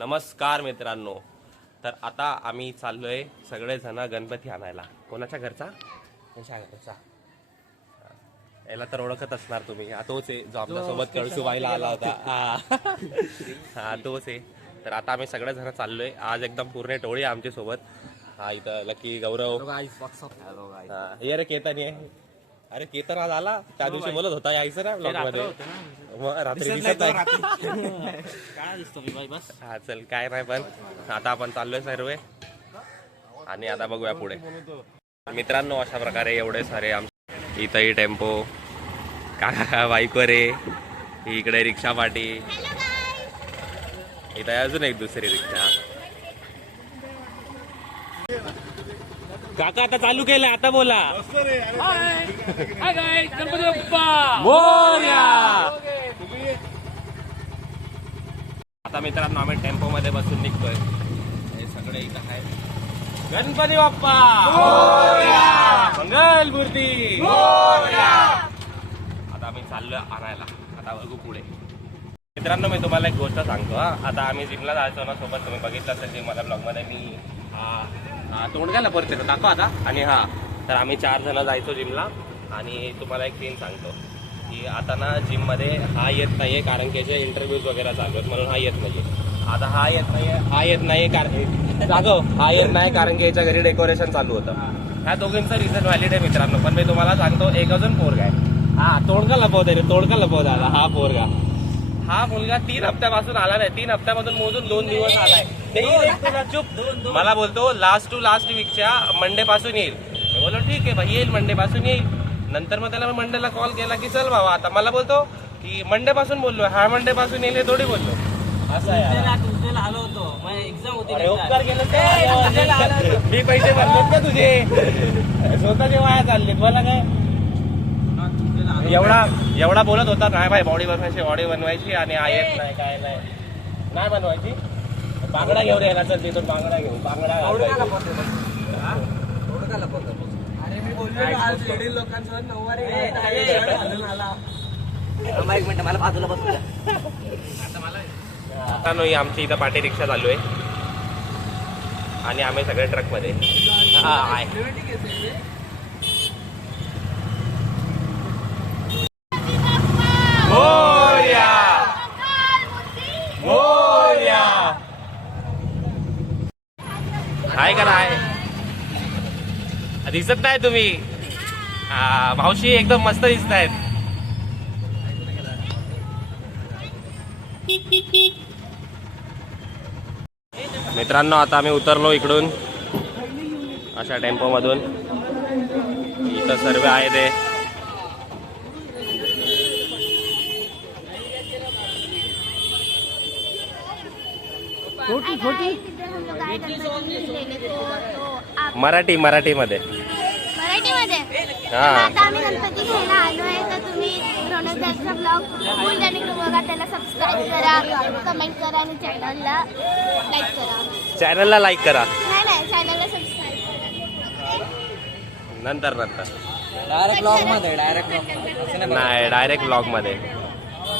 नमस्कार मित्रांनो, तर आता आम्ही चाललोय सगळेजण गणपती आणायला. कोणाच्या घरचा? त्यांच्या घरचा. याला तर ओळखत असणार तुम्ही. हा तोच आहे जो आमच्या सोबत कळसूबाईला आला होता. हा तोच आहे. तर आता आम्ही सगळेजण चाललोय. आज एकदम पूर्ण टोळी आमच्या सोबत. हा इथं लकी, गौरव, ये रे केतन ये. अरे केतन आज आला. त्या दिवशी बोलत होता यायचं ना ब्लॉग मध्ये. रात्री दिसत नाही. काय दिसतो मी बाई बस. हा चल काय नाही, पण आता आपण चाललोय सर्व आणि आता बघूया पुढे. मित्रांनो, अशा प्रकारे एवढे सारे इथंही टेम्पो, काका बाईकवर आहे, इकडे रिक्षा पाटी, इथं अजून एक दुसरी रिक्षा. काका आता चालू केलं, आता बोला. गणपती बाप्पा मोरया. आता मित्रांनो आम्ही टेम्पो मध्ये बसून निघतोय. हे सगळे इथं आहे. गणपती बाप्पा मोरया, मंगल मूर्ती मोरया. आता आम्ही चाललोय आणायला. आता बघू पुढे. मित्रांनो, मी तुम्हाला एक गोष्ट सांगतो. आता आम्ही जिमला जायचो ना सोबत. तुम्ही बघितलं असेल की मला ब्लॉग मध्ये मी तोंडगाला परत येतो दाखवा आता. आणि तर आम्ही 4 जण जायचो जिमला. आणि तुम्हाला एक सीन सांगतो की आता ना जिम मध्ये हा येत नाहीये, कारण की याचे इंटरव्ह्यूज वगैरे चालू आहेत म्हणून हा येत नाहीये. आता हा येत नाहीये कारण जागो हा येत नाही कारण की याच्या घरी डेकोरेशन चालू होतं. ह्या दोघींचं रिझन व्हॅलिड आहे मित्रांनो. पण मी तुम्हाला सांगतो, एक अजून पोरगा आहे. तोंडका लपवत आला हा पोरगा. हा मुलगा 3 हप्त्यापासून आला नाही. 3 हप्त्यामधून मोजून 2 दिवस आलाय. चुप. मला बोलतो लास्ट टू लास्ट वीकच्या मंडे पासून येईल. मी बोललो ठीक आहे भाई, येईल मंडे पासून येईल. नंतर मग त्याला मंडेला कॉल केला की चल बाबा. आता मला बोलतो की मंडे पासून बोललो, हा मंडे पासून येईल हे थोडी बोललो. असं आहे. ट्यूजडेला आलो होतो, एक्झाम होती. अरे उपकार केलं ते. मी पैसे भरलेत का तुझे? स्वतःचे वाया चाललेत. मला काय एवढा बोलत होता. नाही भाई, बॉडी बनवायची आणि येत नाही, काय नाही बनवायची. बांगडा घेऊन यायला चल, तिथून बांगडा घेऊ. बांगडा अरे मी बोललो लोकांसोबत 9 वारी एक मिनिट मला बाजूला बसू द्या. आता नाही, आमची इथं पाठी रिक्षा चालू आहे आणि आम्ही सगळे ट्रक मध्ये. मोरया मोरया. काय कराय दिसत नाही तुम्ही? मावशी एकदम मस्त दिसत आहेत. मित्रांनो, आता आम्ही उतरलो इकडून अशा टेम्पो मधून. इथं सर्व आहे ते. मराठी मध्ये आता आम्ही गणपती घ्यायला आलोय. तर तुम्ही रोनकदासचा ब्लॉग बघा, त्याला सबस्क्राईब करा, कमेंट करा आणि चॅनलला लाईक करा. नाही चॅनलला सबस्क्राईब करा. नंतर डायरेक्ट ब्लॉग मध्ये नाही, डायरेक्ट ब्लॉग मध्ये.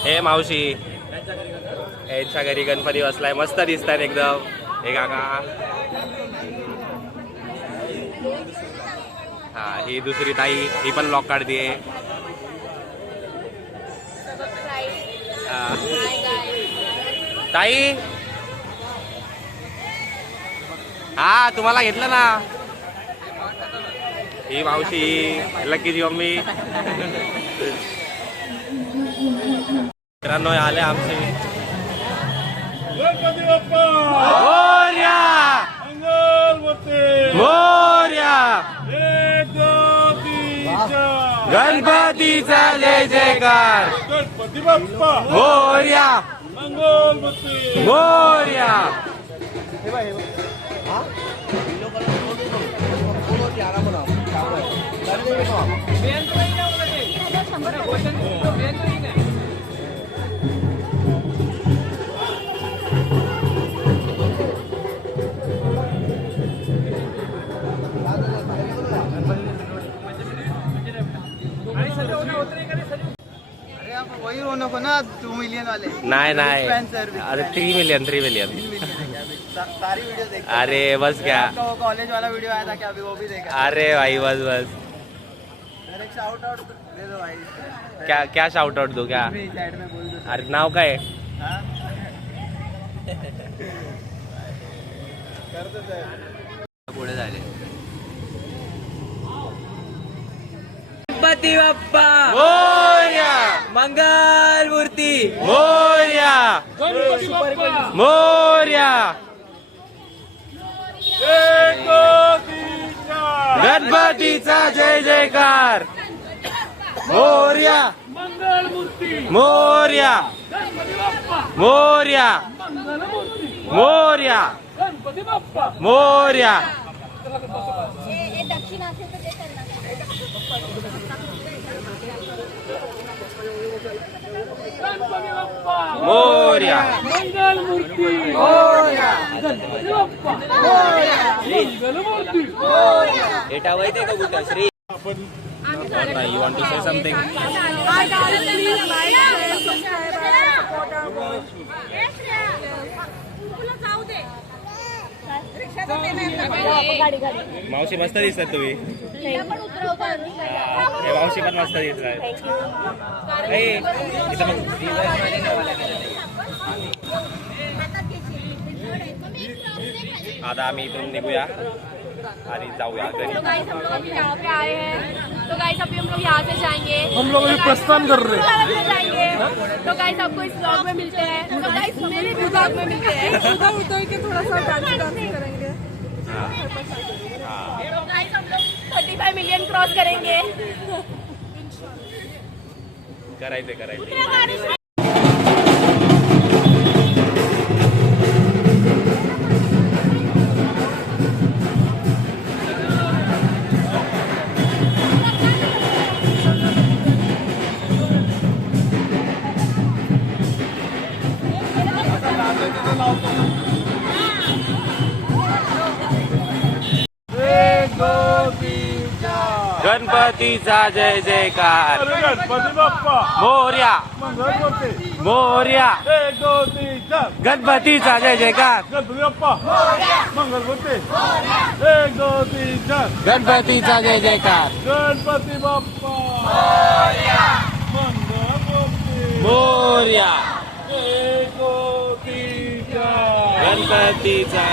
हे मावशी यांच्या घरी गणपती बसलाय. मस्त दिसतात एकदम. हे काका, ही दुसरी ताई, ही पण ब्लॉग काढते. ताई तुम्हाला घेतलं ना. ही मावशी, लकीची मम्मी. मित्रांनो, आले आमचे गणपती बाप्पा मोरया मोरया. गणपतीचा जय जयकार. गणपती बाप्पा मोरया मंगलमूर्ती मोरया. वही नको ना, तुम्ही मिलियन वाले नहीं Fan नहीं service. अरे 3 मिलियन 3 मिलियन सारी वीडियो देखी अरे बस क्या आपका वो कॉलेज वाला वीडियो आया था क्या अभी वो भी देखा अरे भाई बस बस मेरे एक शाउट आउट दे दो भाई क्या क्या शाउट आउट दो क्या मी चैट में बोल दो अरे नाव काय हाँ? करतो सर पुढे झाले गणपती बाप्पा मोरया मंगल मूर्ती मोरया मोरया गणपतीचा जय जयकार मोरया मोरया मोरया मोरया मोरया दक्षिण असेल तर ते करणार. मोरया एटा वैते का कुठं श्री you want to say something मावशी मस्त दिसतात तुम्ही हे मावशी पण मस्त दिसतात आता आम्ही इथून निघूया आणि जाऊया घरी तो गाइस हम लोग अभी यहाँ पे आए हैं तो गाइस अभी हम लोग यहाँ से जाएंगे हम लोग अभी प्रस्थान कर रहे हैं जाएंगे तो गाइस आपको इस ब्लॉग में मिलते हैं तो गाइस मेरे भी ब्लॉग में मिलते हैं उधर उतर के थोड़ा सा डांस करेंगे तो गाइस हम लोग 35 मिलियन क्रॉस करेंगे करायचे करायचे गणपतीचा जय जयकार अरे गणपती बाप्पा मोरया मंगल मूर्ती मोरया 1 2 3 4 गणपतीचा जय जयकार गणपती बाप्पा मंगल मूर्ती 1 2 3 4 गणपतीचा जय जयकार गणपती बाप्पा मंगल मूर्ती मोरया 1 2 3 4 गणपतीचा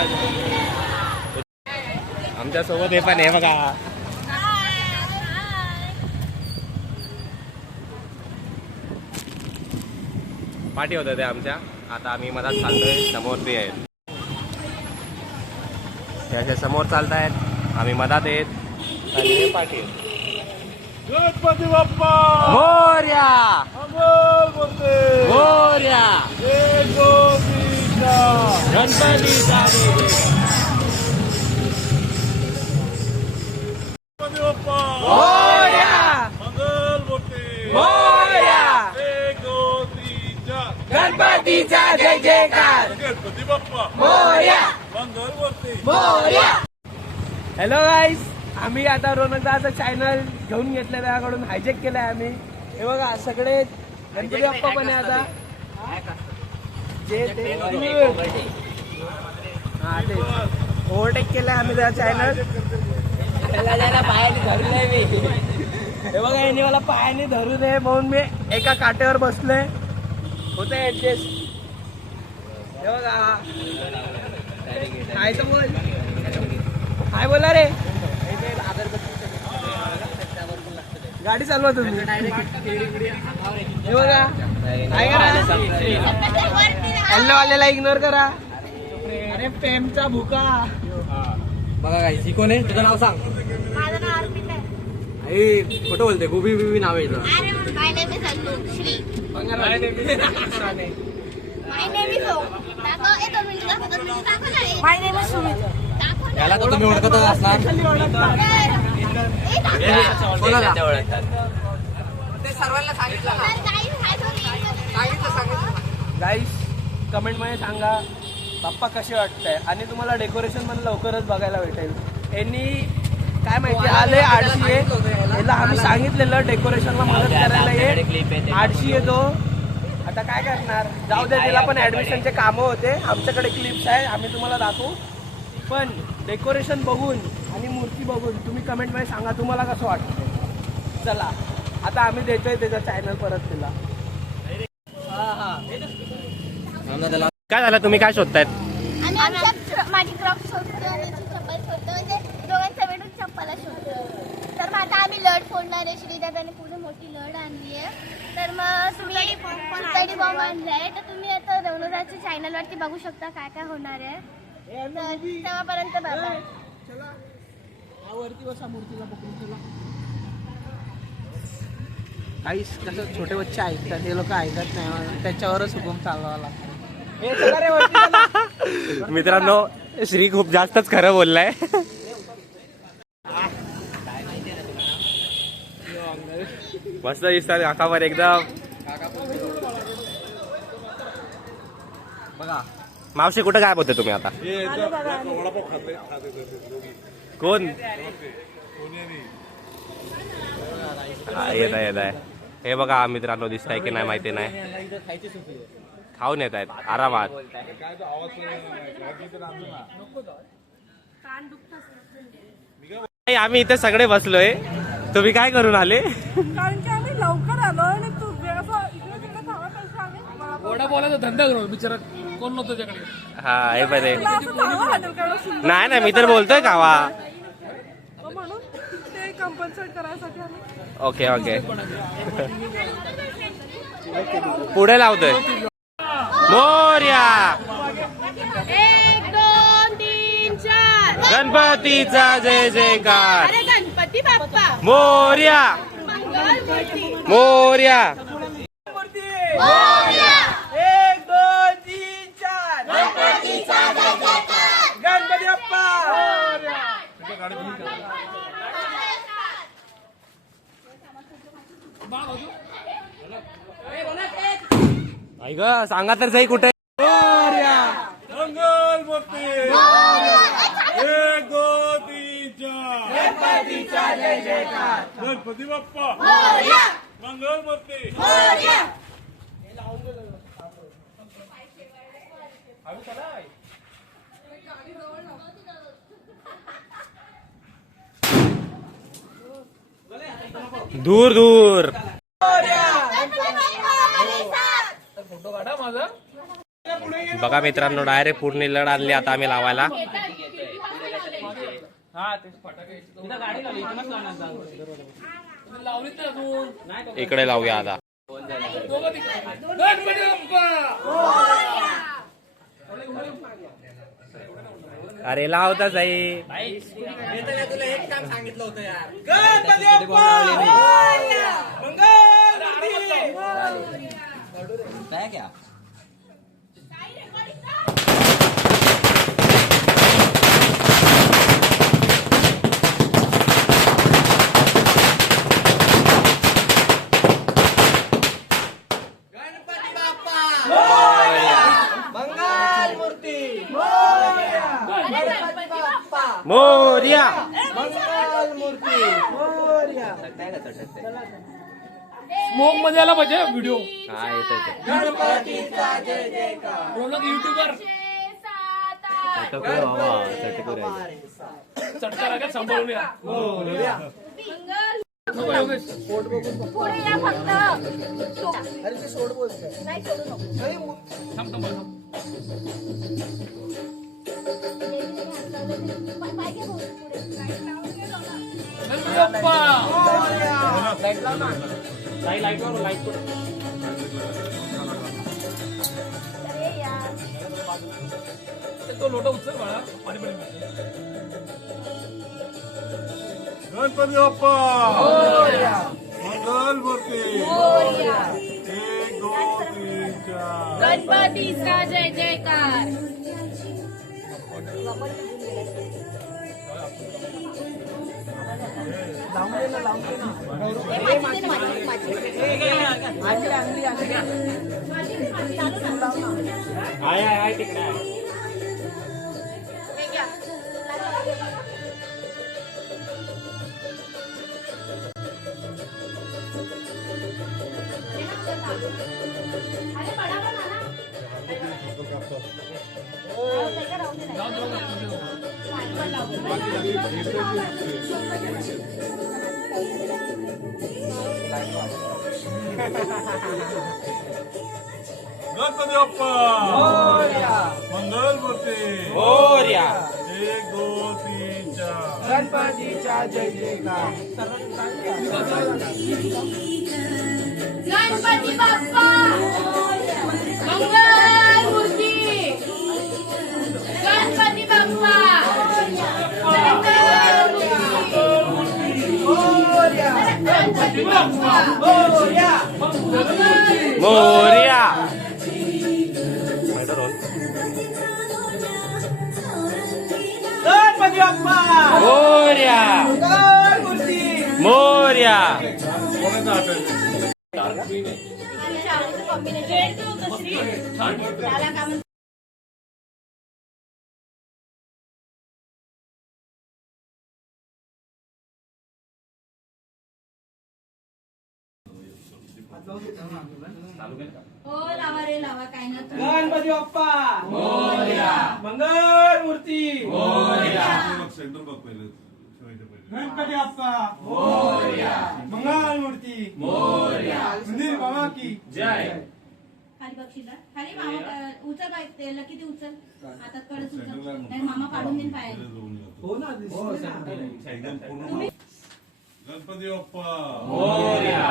आमच्या सोबत हे पण आहे बघा पाठी होतं ते आमच्या आता आम्ही मधात चालतोय समोर ते आहेत त्याच्या समोर चालतायत आम्ही मधात आहेत आणि हे पाठी आहेत गणपती बाप्पा मोरया मंगल मूर्ती मोरया 1 2 3 4 गणपतीचा जय जयकार गणपती बाप्पा मोरया मंगल मूर्ती मोरया 1 2 3 4 गणपतीचा जय जयकार गणपती बाप्पा मोरया मंगल मूर्ती मोरया हॅलो गाईस आम्ही आता रोनकदाचं चॅनल घेऊन घेतलं त्याकडून हायजेक केलंय आम्ही हे बघा सगळे गणपती बाप्पा पण आहे आता जे ते हा ते ओव्हरटेक केलंय आम्ही त्या चॅनल हे बघा यांनी मला पायाने धरू नये म्हणून मी एका काट्यावर बसलोय होते ऍडजस्ट हे बघा काय तर बोल काय बोला रे गाडी चालवा तुम्ही हे बघा काय करा हॅलो वाल्याला इग्नोर करा अरे फेमचा भुका बघा काय कोण आहे तुझं नाव सांग माझं नाव अर्पिता आहे. खोटं बोलते गुबी बिबी नाव आहे अरे my name is Allu Shri my name is Om दाखव 1 मिनिट दाखव ना माय नेम इज सुमित दाखव ना. याला तर तुम्ही ओळखतच असणार कोणाला ते सर्वांना सांगितलं ना सांगितलं गाईस कमेंट मध्ये सांगा बाप्पा कसे वाटतंय आणि तुम्हाला डेकोरेशन पण लवकरच बघायला भेटेल यांनी काय माहिती आले 800 याला आम्ही सांगितलेलं डेकोरेशनला मदत करायला ये 800 येतो आता काय करणार, जाऊ दे, तिला पण ऍडमिशनचे कामं होते. आमच्याकडे क्लिप्स आहे, आम्ही तुम्हाला दाखवू. पण डेकोरेशन बघून आणि मूर्ती बघून तुम्ही कमेंटमध्ये सांगा तुम्हाला कसं वाटतं. चला आता आम्ही देतोय त्याचा चॅनल परत तिला. काय झालं, तुम्ही काय शोधतायत? आणि आमच्या माझी क्रॉप शोधतो आणि ती चप्पल शोधतो, म्हणजे दोघांच्या मिळून चप्पल शोधतो. तर मग आता आम्ही लढ फोडणार आहे. श्रीदादाने पुढे मोठी लढ आणली आहे. तर मग तुम्ही सुसाईडी बॉम्ब आणलाय, तर तुम्ही आता रवनदाच्या चॅनलवरती बघू शकता काय काय होणार आहे. तर तेव्हापर्यंत बाय. काहीच कसं छोटे बच्चे ऐकतात, हे लोक ऐकत नाही, त्याच्यावरच हुकूम चालवावा लागतो. हे चला रे वरती चला. मित्रांनो, श्री खूप जास्तच खरं बोललाय. मस्त दिसतात काकावर एकदम. बघा मावशी कुठं काय बोलते तुम्ही आता? कोण येत आहे? हे बघा मित्रांनो, दिसत आहे की नाही माहिती नाही. खाऊन येत आहेत आरामात. आम्ही इथे सगळे बसलोय, तुम्ही काय करून आले? कारण की आम्ही लवकर आलो आणि तू असं इकडे तिकडे थांबत आम्ही वडा बोलायचा धंदा करू बिचारा, कोण नव्हतं त्याकडे. हा हे पहिले तुला असं चांगलं वाटेल का एवढं सुंदर नाही नाही, मी तर बोलतोय कावा. म्हणून ते कम्पन्सेट करायसाठी आम्ही ओके ओके, पुढे लावतोय. मोरया 1 2 3 4 गणपतीचा जय जयकार. अरे गणपती बाप्पा मोरया मंगलमूर्ती मोरया. 1 2 3 4 गणपती बाप्पा. ऐक सांगा तर सही कुठे? मंगल मूर्ती 1 2 3 4 गणपतीचा जय जयकार. गणपती बाप्पा मंगल मूर्ती. दूर दूर. बघा मित्रांनो, डायरेक्ट पूर्ण लढ आणली आता आम्ही लावायला. इकडे लावूया आता. अरे लावता जाई. तुला एक काम सांगितलं होतं यार. गणपती बाप्पा मंगलमूर्ती. काय क्या मोरया मंगलमूर्ती मोरया. स्मोक मध्ये आला पाहिजे व्हिडिओ. हा येतोय. गणपतीचा जय जयकार. रोनक युट्यूबर चटका लागत सांभाळून या. पुढे या फक्त. अरे ते सोड बोलतोय. नाही सोडू नको. थांब थांब थांब. गणपती बाप्पा. तो लोटा उचल बाळा, पाणी पडेल. गणपती बाप्पा मंगल मूर्ती 1 2 3 4 गणपतीचा जय जयकार. अरे गणपती बाप्पा मंगलमूर्ती मोरया. 1 2 3 4 गणपतीच्या जय जयकार. गणपती बाप्पा मंगलमूर्ती. गणपती बाप्पा गणपती बाप्पा मोरया. गणपती बाप्पा मोरया. मंगलमूर्ती. मोरया. कोणाचं आठवलं हो लावा रे लावा काय ना गणपती बाप्पा मंगलमूर्ती. सेंटर बघ पहिले गणपती बाप्पा मंगलमूर्ती. मंदिर बाबा की जय. खाली बक्षीला खाली मामा उचल पाय तेला किती उचल आता कडच उचल नाही मामा काढून देईन पायाला हो ना दिसतंय ना. गणपती बाप्पा मोरया.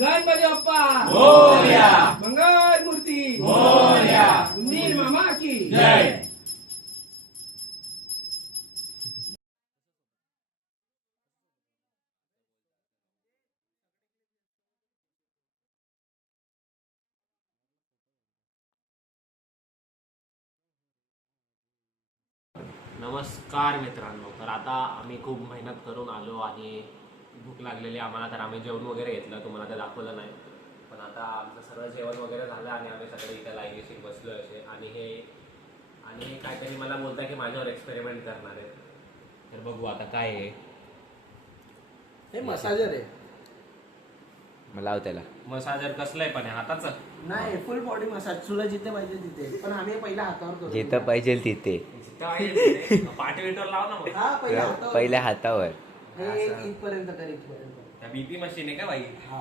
गणपती बाप्पा मोरया. मंगलमूर्ती. मोरया. मंदिर मामा की जय. नमस्कार मित्रांनो. तर आता आम्ही खूप मेहनत करून आलो आणि भूक लागलेली आम्हाला, तर आम्ही जेवण वगैरे घेतलं, तुम्हाला ते दाखवलं नाही. पण आता आमचं सर्व जेवण वगैरे झालं आणि आम्ही सगळे इथे लाईनीशी बसलो असे. आणि हे काहीतरी मला बोलता की माझ्यावर एक्सपेरिमेंट करणार आहे. तर बघू आता काय आहे. हे मसाजर आहे. मला त्याला मसाजर कसलंय पण आहे हाताचं? नाही फुल बॉडी मसाज. तुला जिथे पाहिजे तिथे. पण आम्ही पहिला हातावर करू. जिथं पाहिजे तिथे पाठीवर लाव ना मग. हा पहिला हातावर. पहिल्या हातावर. हे इथपर्यंत कर इथपर्यंत. त्या बीपी मशीन आहे का बाई? हा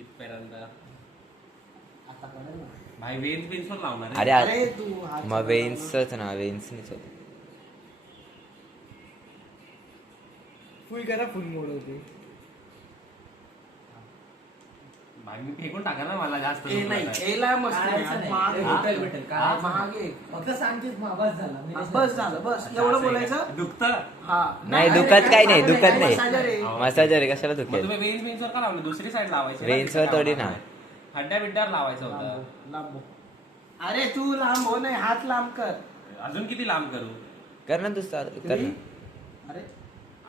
इथपर्यंत आता कळलं ना. भाई वेन्स बिन्सवर लावणार आहे? अरे अरे तू हात मग वेन्सच ना, वेन्सनीच होत. फुल करा फुल मोड होते. भाई मी फेकून टाका ना मला जास्त. ए नाही एला मस्त आहे. महाग आहे. भेटेल, भेटेल. हा, महाग आहे. फक्त सांगतेस बस झाला. बस झालं बस एवढं बोलायचं. दुखतं? हा नाही दुखत काही नाही, दुखत नाही. मसाजर आहे. मसाजर आहे, कशाला मग दुखेल? तुम्ही वेन्स बिन्सवर का लावलं? दुसरी साईड लावायची ना, वेन्सवर तिकडे थोडी लावायचं. ना. हड्ड्या बिड्ड्यावर लावायचं होतं. लांब हो. अरे तू लांब हो नाही हात लांब कर. अजून किती लांब करू? कर ना तू कर ना. अरे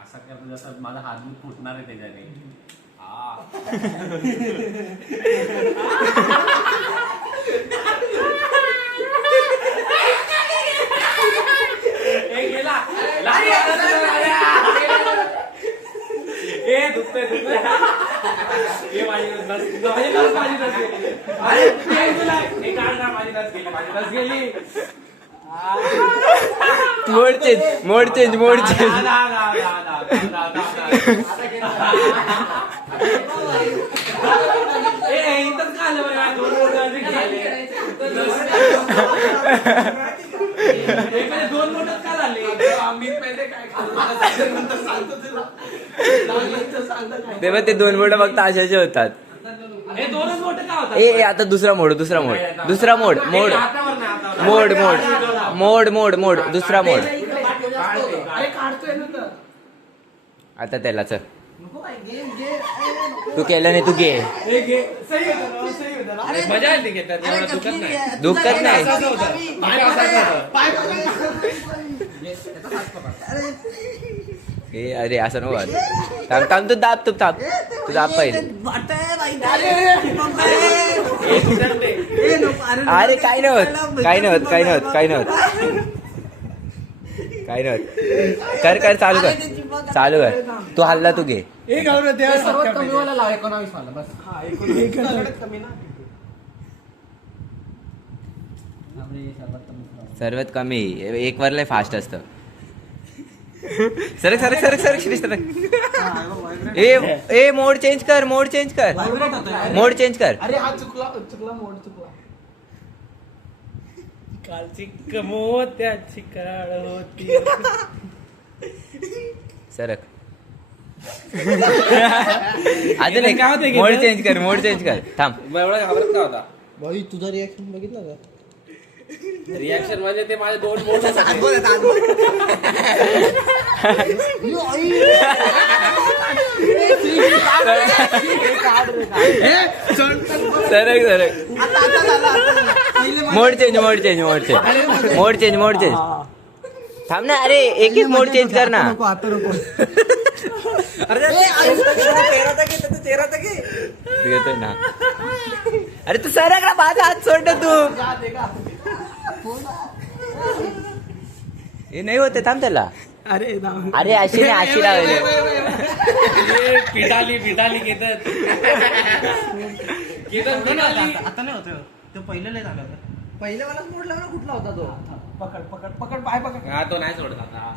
असं करतो जसं माझा हात फुटणार आहे त्याच्याने. मोड चेंज दोन मोठच का झाले आम्ही पहिले काय ते मग ते 2 मोड फक्त अशाचे होतात. हे दोनच मोठे का होतात? ए आता दुसरा मोड दुसरा मोड हातावर दुसरा मोड अरे काढतोय ना तर आता त्याला चल तू केलं नाही तू घे हे घे सही होतं ना, सही होतं ना. मजा येते घेतात एवढं दुखत नाही. दुखत नाही ए अरे असं नको थांब थांब तू दाब तू दाब पहिले अरे काय नाही होत कर चालू कर तू हल्ला तू घे सर्वात कमी वाला लाव 19 वाला बस. हा 19 कमी ना. सर्वात कमी एक वरला फास्ट असतं. सरक श्री सरक ए मोड चेंज कर अरे हा चुकला मोड चुकला. कालची कमोत्याची काळ होती. सरक अजून एक मोड चेंज कर थांब मग एवढा घाबरत का होता? भाई तुझा रिॲक्शन बघितला का? रिॲक्शन म्हणजे ते माझे 2 मोड सरक मोड चेंज थांब ना अरे एक मोड चेंज कर ना. घेतो ना अरे तू सरक ना माझा हात सोड तू. हे नाही होते थांब त्याला. अरे अशी लावले पिटाली घेतात. आता नाही होत तो पहिले लय झाला. पहिले मला मोड लागला कुठला होता तो? पकड पाय पकड. हा तो नाही सोडत आता.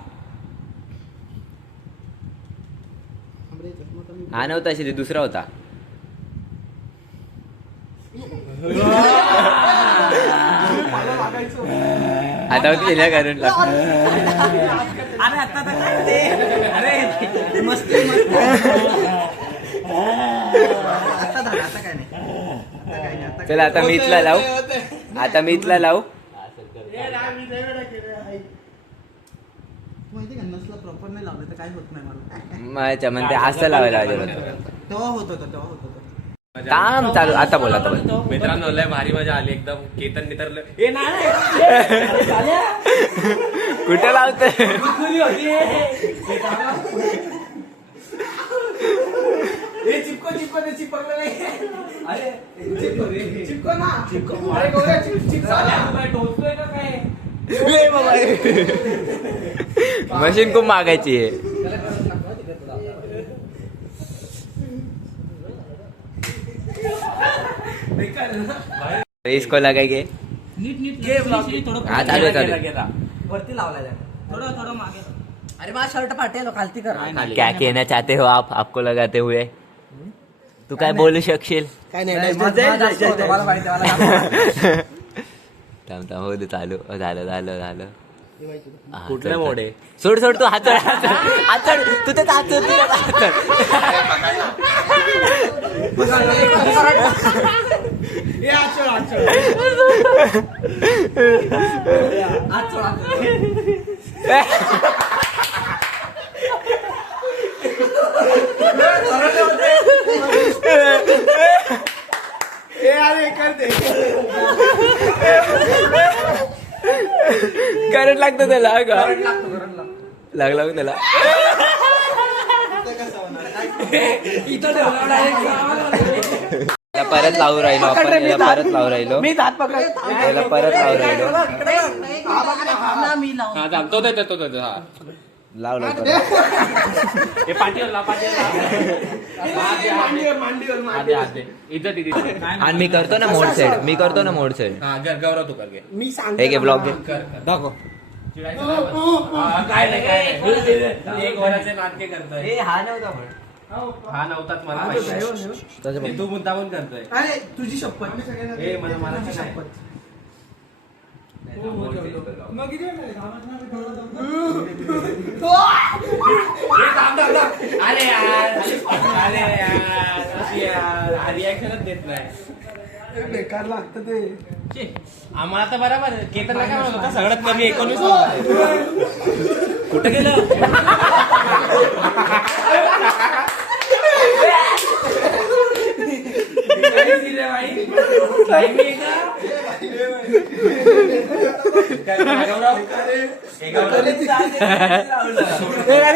हा नव्हता अशी दुसरा होता. आता होती कारण अरे आता तर काय ते? अरे मस्ती आता झालं, आता काय नाही. चला आता मीचला लावू माहिती का नसला प्रॉपर नाही लावलं तर काय होत नाही मला. माझ्या म्हणते असं लावायला पाहिजे तेव्हा होत होतं. काम चालू आता बोला मित्रांनो लय भारी मजा आली एकदम. केतन नितरलं. कुठं लावतोय चिपकलं नाही. अरे चिपको ना. अरे गोळ्या टोचतोय का काय? मशीन खूप मागायची आहे. इसको लगाएंगे नीट हा चालू वरती लावला थोडं मागे. अरे माझा शर्ट फाटेल खालती कर. क्या कहना चाहते हो आप आपको लगाते हुए तू काय बोलू शकशील? काय नाही थांब हो दे चालू झालं कुठल्या मोड आहे? सोड तू हात चढ तू तर हात करंट लागतो त्याला लागला त्याला. परत लावू राहिलो पकड रे, आपण, मी याला दात- परत लावू राहिलो, मी दात पकड याला परत लावू राहिलो. हा थांब, तो देतो हा लावलो परत. हे पाठीवर लाव, पाठीवर लाव. आधे. इज्जत इथे. आणि मी करतो ना मोड सेट, मी करतो ना मोड सेट. हा गौरव तू कर घे. मी हे घे ब्लॉग घे. दाखव. चिडायचं नाही बस. हा, काय नाही. एक वराचे नाटके करतोय. हा नव्हता पण. हा नव्हताच मला माहिती. हे तू मुद्दामून करतोय. अरे तुझी शपथ. हे मला शपथ. अरे यार रिॲक्शनच देत नाही. बेकार लागतं ते. आम्हाला तर बरोबर केतनला काय म्हणत होता सगळ्यात कमी 19 कुठे गेलं.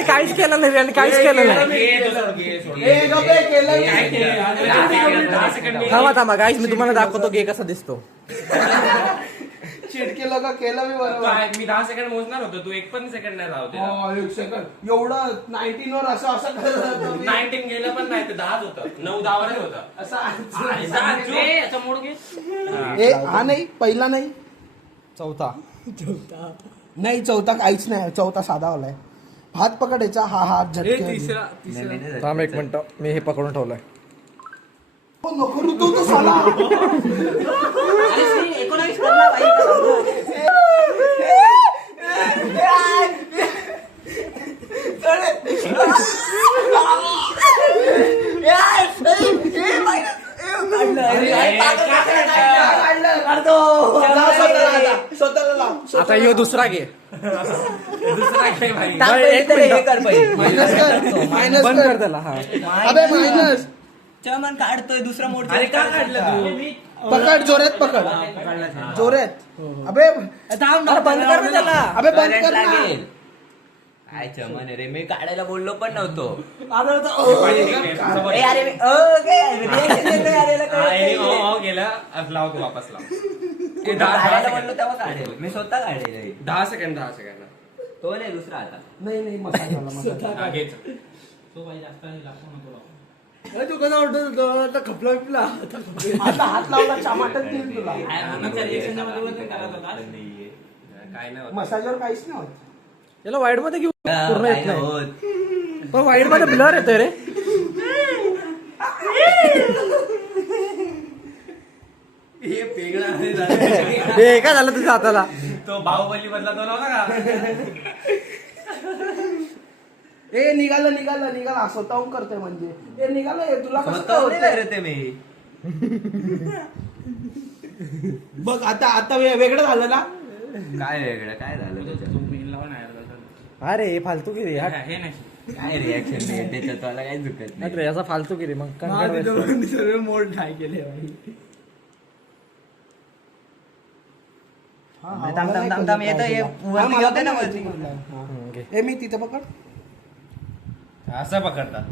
काहीच केलं नाही आणि काहीच केलं नाही. थांबा थांबा गाईस, मी तुम्हाला दाखवतो गे कसा दिसतो. चिडकेलं का केलं मी बरोबर. मी 10 सेकंड मोजणार होतो, तू 1 पण सेकंड नाही लावते. 1 सेकंड एवढं 19 वर असं 19 गेलं पण नाही, ते 10च होतं. 9-10 वरच होतं. मोड घे. हा नाही, पहिला नाही, चौथा नाही, चौथा काहीच नाही. चौथा साधा वालाय. हात पकडायचा, हा हात झटके. थांब 1 मिनिट, मी हे पकडून ठेवलंय. नको ऋतू तो साला. आता यो दुसरा घे. दुसरा काय भाई. हे कर पहिले. मायनस बंद कर त्याला. हा अबे मायनस. चमन काढतोय दुसरा मोड. अरे का काढलं तू. पकड, जोरात पकड, जोरात. अबे बंद कर त्याला. अबे बंद कर ना. काय चमन रे, मी काढायला बोललो पण नव्हतो. समोर. ए, अरे मी- काय reaction देतोय यार, याला कळत नाही. गेलं आज लाव तू वापस लाव. तू काढायला बोललो तेव्हा काढेल, मी स्वतः काढेल. 10 सेकंड तो नाही, दुसरा आता. नाही नाही, मसाज झाला, मसाज. घ्यायच. तू कसा ऑर्डर खपला बिपला. आता हात लावला चामाटच देईल तुला. काय नाही होत. मसाजवर काहीच नाही होत. याला वाईड मध्ये घेऊ. पूर्ण काय येत नाही. होत. पण वाईड मध्ये ब्लर येतोय रे. हे पेगडा हे काय झालं तुझ्या हाताला. तो बाहुबली मधला तो नव्हता का. ए निघालं निघालं निघालं, स्वतःहून करतोय म्हणजे. ए निघालं, हे तुला कसं काय स्वतःहून नाही होतंय? करत आहे मी. बघ आता आता वेगळं झालं ना. काय वेगळं काय झालं त्याच्यात? अरे हे फालतूगिरी. हा काय रिॲक्शन नाही त्याच्यात, मला काही चुकत नाही. रे, याचा फालतूगिरी. मग काय करायचं? सर्व मोड ट्राय केले. थांब येतं, हे वरती घेऊ दे ना वरती. हे मी तिथे पकड. असं पकडतात.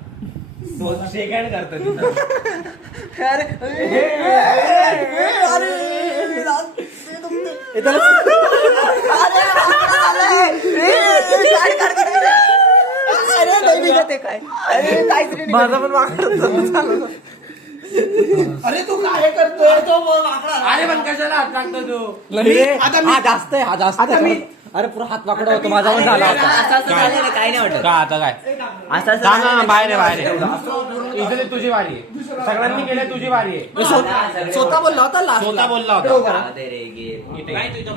तो शेकायला करतो तिथं. माझा पण वाकडं. अरे तू काय करतोय? तो अरे पण कशाला हात टाकतो तू. आता मी- हा जास्त आहे, हा जास्त आता आहे. मी- अरे पुरा हात वाकडा होतो माझा पण झाला होता. असं झालेलं काय नाही वाटत. का आता काय. असं ना बाहेर आहे, बाहेर आहे. इथे तुझी वारी आहे. सगळ्यांनी केलं, तुझी वारी आहे. स्वतः बोलला होता last स्वतः ला. बोलला होता. रे गे. इथे.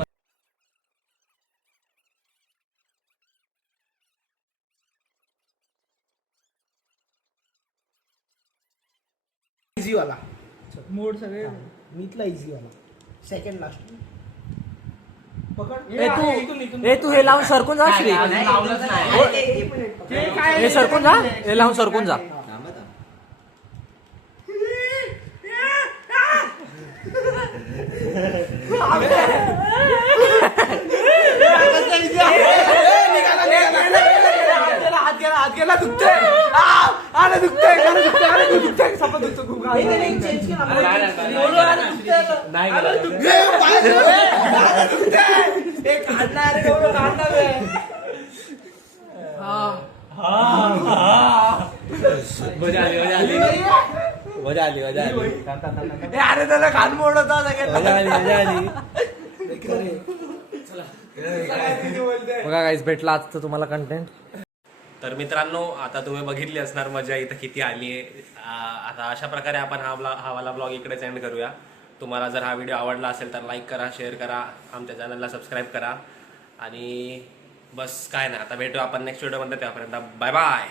इझी वाला मोड सगळे मीतला इझी वाला. सेकंड लास्ट पकड. ए तू हे लावून सरकून जा श्री. लावलंच नाही. हे सरकून जा, हे लावून सरकून जा. हात गेला गेला दुखतोय आला दुखतोय गाणं दुखतोय आला दुखतोय सपा दुखतो खूप चेंज केला अरे त्याला कान मोडत बघा गाईस भेटला आजचं तुम्हाला कंटेंट. तर मित्रांनो आता तुम्ही बघितली असणार मजा इथं किती आली आहे. आता अशा प्रकारे आपण हा वाला ब्लॉग इकडेच एंड करूया. तुम्हाला जर हा व्हिडिओ आवडला असेल तर लाईक करा, शेअर करा, आमच्या चॅनलला सबस्क्राईब करा आणि बस काय नाही. आता भेटू आपण नेक्स्ट व्हिडिओमध्ये. त्यापर्यंत बाय बाय.